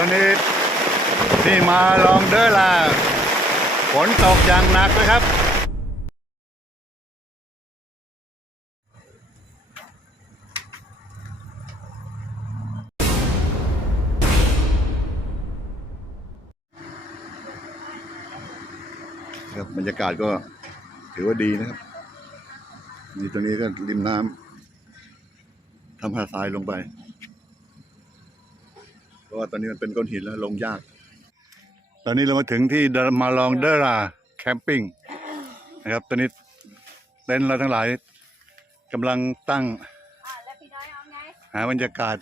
ตอนนี้ที่มาลองเดอร์ลาฝนตกอย่างหนักเลยครับ ครับบรรยากาศก็ถือว่าดีนะครับนี่ตัวนี้ก็ริมน้ำทำหาดทรายลงไป ว่าตอนนี้มันเป็นก้อนหินแล้วลงยาก ตอนนี้เรามาถึงที่มาลองเดอราแคมปิ้งนะครับ ตอนนี้เต็นท์เราทั้งหลายกำลังตั้ง หาบรรยากาศ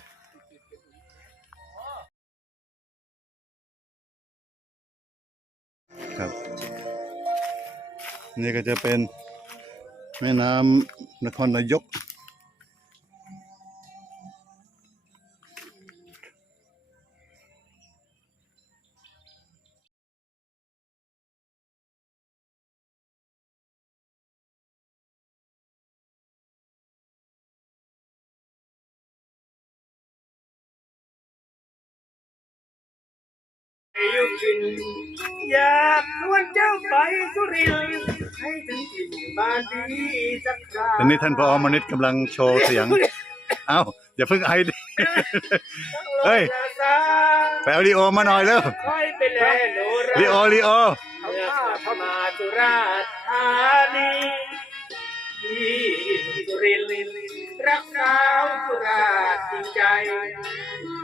ครับ นี่ก็จะเป็นแม่น้ำนครนายก ยู่กิน อยากชวนเจ้าไปสุรินทร์ให้ถึงถิ่นบ้านดีสักคราตอนนี้ท่านพอมนิตกำลังโชว์เสียง เอ้า อย่าเพิ่งไอดิ เฮ้ย ไปเอาลีโอมาหน่อยเร็วคอยไปแลโนราลีโอลีโอ เมื่อกลับมาสุราษฎร์ธานีที่สุรินทร์รักสาวสุราษฎร์จริงใจ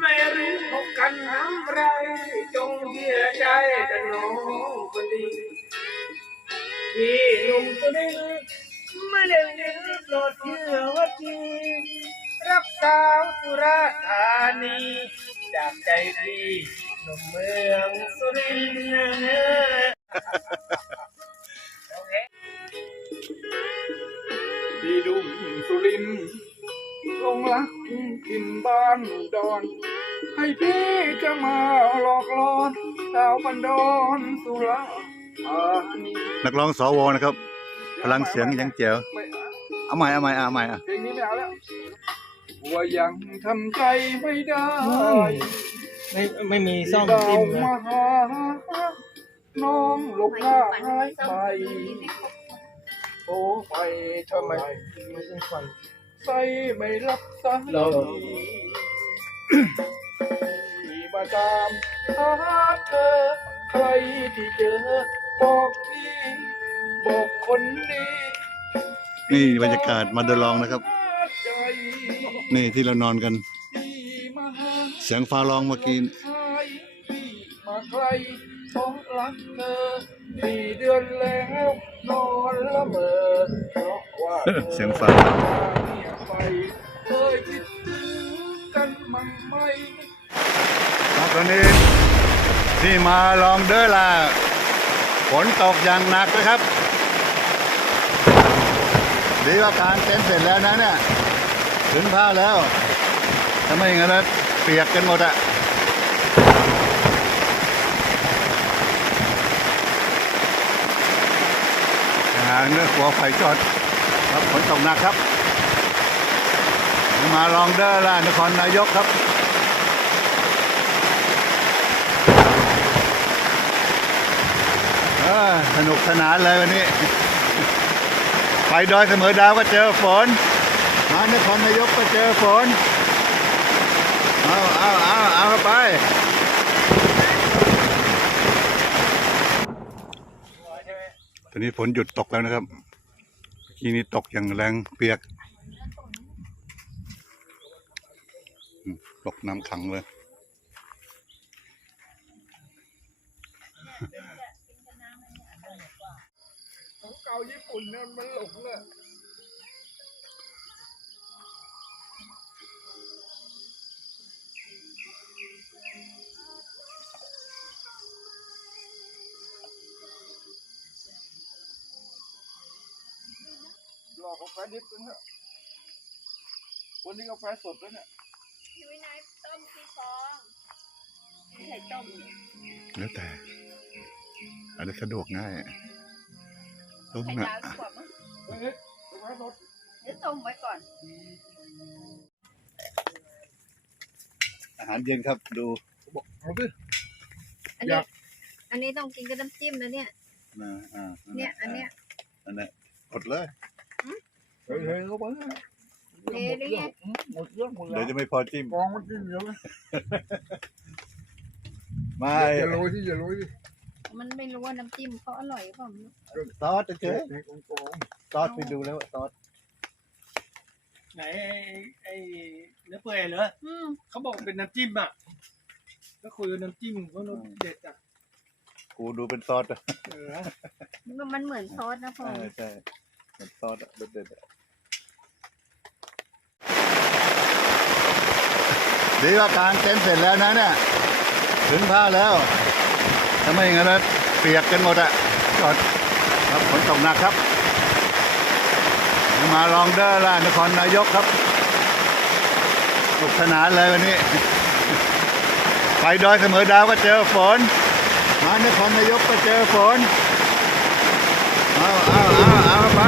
ไม่รู้ พบกันน้ำไรจงเสียใจแต่น้องคนดีพี่หนุ่มสุรินทร์ไม่ได้เห็นโปรดเชื่อว่าจริงรักสาวสุราธานีจากใจพี่หนุ่มเมืองสุรินทร์โอเคพี่ดุมสุรินทร์ลงรักกินบ้านดอน ให้พี่จะมาหลอกลอนสาวบันดอนสุราษฎร์ธานีนักร้องสวนะครับ พลังเสียงยังแจ๋วไม่เอาเอาใหม่เอาใหม่เอาใหม่อะเพลงนี้ไม่เอาแล้วว่ายังทำใจไม่ได้ไม่ไม่มีซ่อมที่จิ้ดาวมนะมาหาน้องหลบหน้าหายไปโอ้ไปทำไมไม่ใช่ควัน ใส่ไม่รับสาย เรา เหรอที่มาตามหาเธอ ใครที่เจอ บอกพี่ บอกคนดีนี่บรรยากาศมาเดลองนะครับ ใจนี่ที่เรานอนกัน ที่มาหา เสียงฟ้าร้องเมื่อกี้ ใครที่มาใครต้องรักเธอสี่เดือนแล้วนอนละเมอเพราะว่าธอเสียงฟ้าเนี่ยไปเคยคิดถึงกันมั้งไหม ครับตอนนี้ที่มาลองเดอร์ลาฝนตกอย่างหนักเลยครับ ดีว่าการเต็นเสร็จแล้วนะเนี่ยถึงผ้าแล้วถ้าไม่อย่างนั้นเปียกกันหมดอะหาเนื้อหัวไฟช็อตครับฝนตกหนักครับ มาลองเดอร์ลานครนายกครับ อสนุกสนานเลยวันนี้ ไปดอยเสมอดาวก็เจอฝน มานครนายกก็เจอฝน เอาเอาเอาเอาไปตอนนี้ฝนหยุดตกแล้วนะครับเมื่อกี้นี้ตกอย่างแรงเปียก ตกน้ำขังเลย ของเก่าญี่ปุ่นเนี่ยมันหลงอะรอกาแฟดิบกันเถอะวันนี้กาแฟสดแล้วเนี่ยพี่วินัยต้มกี่ฟองไม่ใช่ต้มเนี่ยแล้วแต่อันนี้สะดวกง่าย ต้มใส่น่ะดาวดีกว่ามั้งเฮ้ยกาแฟสดเดี๋ยวต้มไว้ก่อน อาหารเย็นครับดูเอาสิอันอนี้ยากอันนี้ต้องกินกับน้ำจิ้มนะเนี่ยนะอ่าเนี่ยอันเนี้ยอันเนี้ยกดเลยเฮ้ยเฮ้ยเข้าไปเทได้ไงหมดเรื่องหมดเดี๋แล้ยววจะไม่พอจิ้มกองมันจิ้มเยอะเลยไม่อย่าโรยที่อย่าโรยที่ มันไม่รู้ว่าน้ำจิ้มเขาอร่อยหรือเปล่าไม่รู้ซอสเฉยในกองกองๆซอสไปดูแล้วซอสไหนไอ้ไอ้เนื้อเปื่อยเหรออืมเขาบอกเป็นน้ำจิ้มอะก็คุยว่าน้ำจิ้มเขาเด็ดอะกูดูเป็นซอสอะเออมันเหมือนซอสนะพ่อใช่ใช่เป็นซอสอะเด็ดๆอะดีว่ากางเต็นท์เสร็จแล้วนะเนี่ยถึงผ้าแล้ว ถ้าไม่อย่างนั้นเปียกกันหมดอะก่อนครับฝนตกหนักครับ มาลองเดอร์ล่านครนายกครับสุกสนานเลยวันนี้ ไปดอยเสมอดาวก็เจอฝน มานครนายกก็เจอฝน เอาเอาเอาเอาไป